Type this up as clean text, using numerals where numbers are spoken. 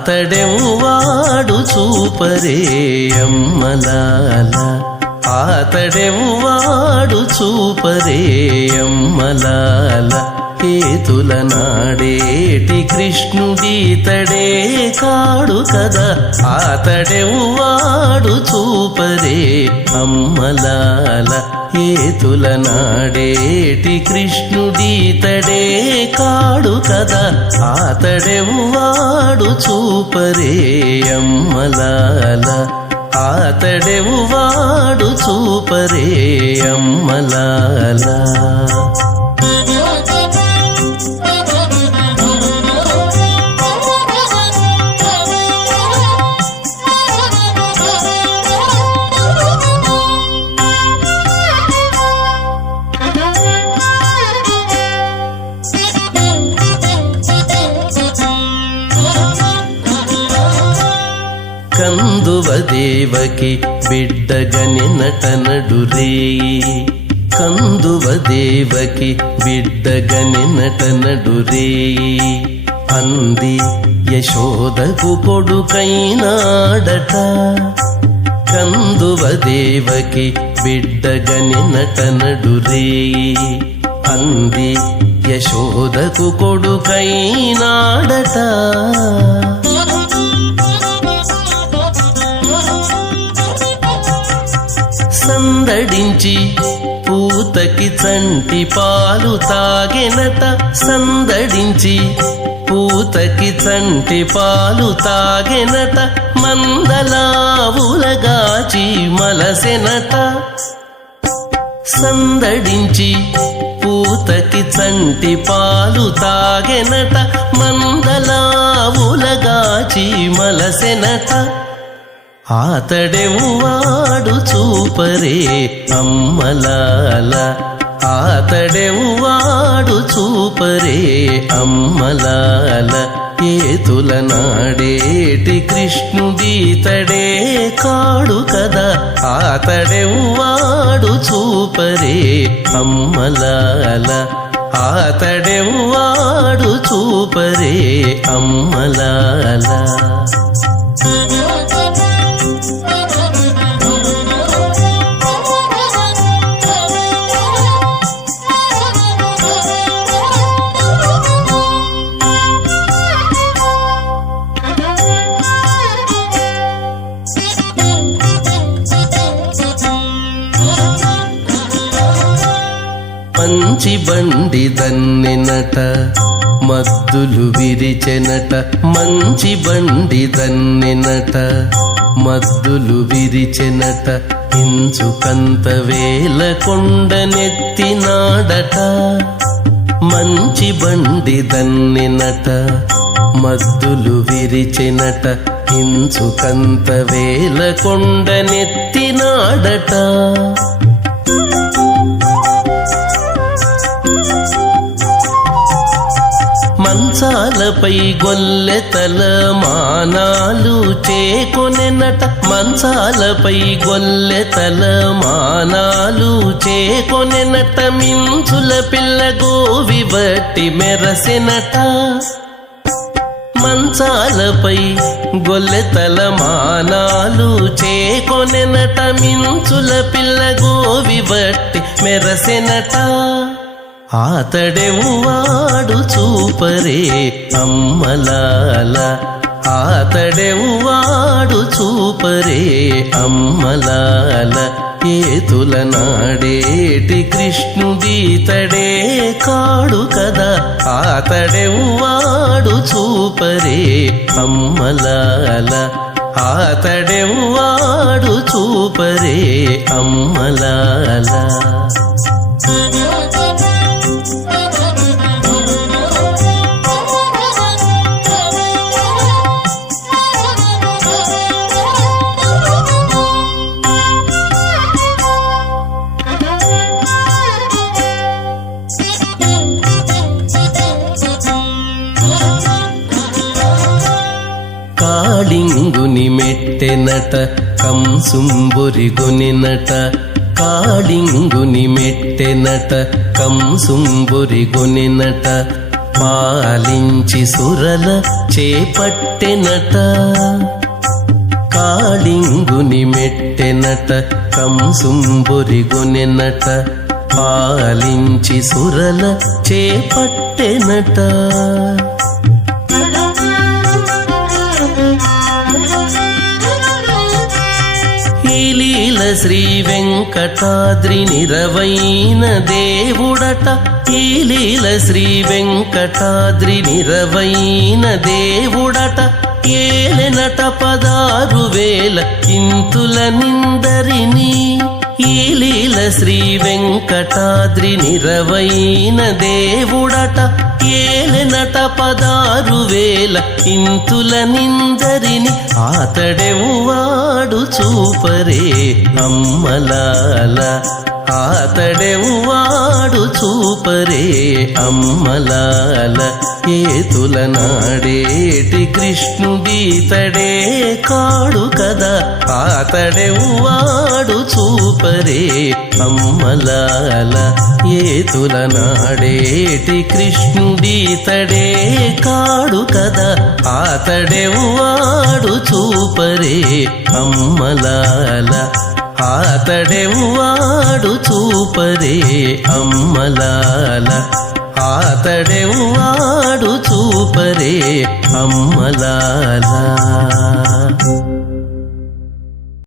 ఆతడెవ్వాడు చూపరే అమ్మలాల, ఆతడెవ్వాడు చూపరే అమ్మలాల. హేతుల నాడేటి కృష్ణుడీతడే కాడు కదా, ఆతడెవ్వాడు చూపరే అమ్మలాల. హేతుల నాడేటి కృష్ణుడీతడే కాడు కదా, ఆతడెవ్వాడు చూపరే అమ్మలాల, ఆతడెవ్వాడు చూపరే అమ్మలాల. కందువ దేవకి బిడ్డగనినట నడురేయి, కందువ దేవకి బిడ్డగనినట నడురేయి. అంది యశోదకు కొడుకైనాడట, కందువ దేవకి బిడ్డగనినట నడురేయి. అంది యశోదకు కొడుకైనాడట. సందడించి పూతకి చంటి పాలు తాగెనట, సందడించి పూతకి చంటి పాలు తాగెనట. మందలావులగాచి మలసెనట, సందడించి పూతకి చంటి పాలు తాగెనట. మందలావులగాచి మలసెనట. ఆతడెవ్వాడు చూపరే అమ్మలాల, ఆతడెవ్వాడు చూపరే అమ్మలాల. హేతుల నాడేటి కృష్ణుడీతడే కాడు కదా, ఆతడెవ్వాడు చూపరే అమ్మలాల, ఆతడెవ్వాడు చూపరే అమ్మలాల. మంచి బండి దన్నెనట, మద్దులు విరిచెనట. మంచి బండి దన్నెనట, మద్దులు విరిచెనట. ఇంచుకంత వేల కొండనెత్తినాడట, మంచి బండి దన్నెనట, మద్దులు విరిచెనట. ఇంచుకంత వేల కొండనెత్తినాడట. మంచాలపై గొల్లెతల మానాలు చేకొనెనట, మంచాలపై గొల్లెతల మానాలు చేకొనెనట. మించుల పిల్ల గోవి బట్టి మెరసెనట, మంచాలపై గొల్లెతల మానాలు చేకొనెనట. మించుల పిల్ల గోవి బట్టి మెరసెనట. ఆతడెవ్వాడు చూపరే అమ్మలాల, ఆతడెవ్వాడు చూపరే అమ్మలాల. హేతుల నాడేటి కృష్ణుడీతడే కాడు కదా, ఆతడెవ్వాడు చూపరే అమ్మలాల, ఆతడెవ్వాడు చూపరే అమ్మలాల. కాళింగుని మెట్టెనట, కంసుంబురిగొనినట. కాళింగుని మెట్టెనట, కంసుంబురిగొనినట. పాలించి సురల చేపట్టెనట కాళింగుని మెట్టెనట కంసుంబొరిగొనెనట పాలించి సురల చేపట్టెనట ఈ లీల శ్రీ వెంకటాద్రి నిరవైన దేవుడట ఈ లీల శ్రీ వెంకటాద్రి నిరవైన దేవుడట ఏలెనట 16,000 ఇంతుల నిందరిని ఈ లీల శ్రీ వెంకటాద్రి నిరవైన దేవుడట ఏలెనట 16,000 ఇంతుల నిందరిని ఆతడెవ్వాడు చూపరే అమ్మలాల ఆతడెవ్వాడు చూపరే అమ్మలాల ఏతుల నాడేటి కృష్ణుడీతడే కాడు కదా ఆతడెవ్వాడు చూపరే అమ్మలాల ఏతుల నాడేటి కృష్ణుడీతడే కాడు కదా ఆతడెవ్వాడు చూపరే అమ్మలాల ఆతడెవ్వాడు చూపరే అమ్మలాల ఆతడెవ్వాడు చూపరే అమ్మలాల